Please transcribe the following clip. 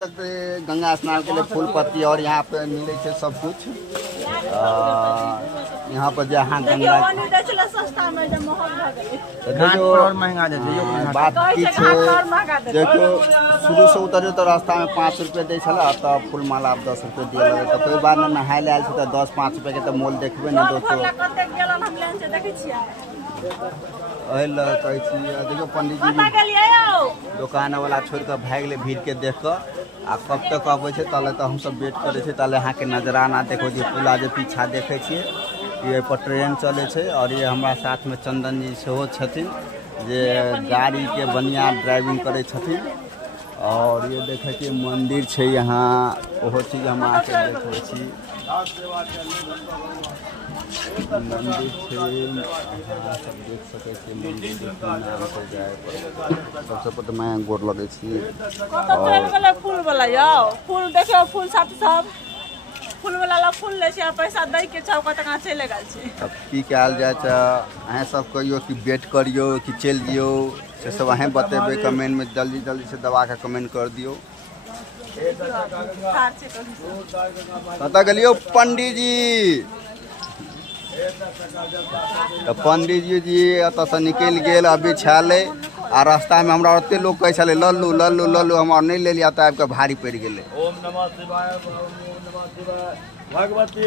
गंगा स्नान के लिए फूल पत्ती और यहाँ पे मिले थे सब कुछ। यहाँ पर जहाँ गंगा महंगा बात की देखो शुरू से उतरियो तो रास्ता में 5 रुपये दे तो फूल माला 10 रुपये दिए लगे तो कोई बार ना नहाय आयल तो 10-5 रुपये के तो मोल देखबे ना दोस्तों। देखो पंडित जी दुकान वाला छोड़ कर भाग ले भीड़ के देख कर आ कब तक अबै छै ताले तो हम सब वेट करे छे ताले यहाँ के नजराना देखो जे पुला जे पीछा देखे छिए ये पर ट्रेन चले छे। और ये हमारा साथ में चंदन जी सेहो छथिन जे गाड़ी के बढ़िया ड्राइविंग करे छथिन। और ये देखे छिए मंदिर छे यहाँ ओहो चीज हम आके देखे छी मंदिर छे सब देख सके छी मंदिर से जाए सबसे पहले मैं गोर लगे छी और फूल वाला जाओ फूल देखियो फूल सब फूल वाला फूल ले छै पैसा दे के चौका तक चले गेल छै। अब की कल जाए अहें सब कहियो कि वेट करियो कि चल दियो से सब अहें बतेबे कमेंट में जल्दी से दबा के कमेंट कर दियो। कतऽ गेलियो पंडित जी तो पंडित जी एत से निकल गेल अभी छाले आ रास्ता में हमरा ओते लोग कहे छले लल्लू लल्लू लल्लू हमरा नहीं ले लिया तो आबि के भारी पड़ गेले। ओम नमः शिवाय भगवती।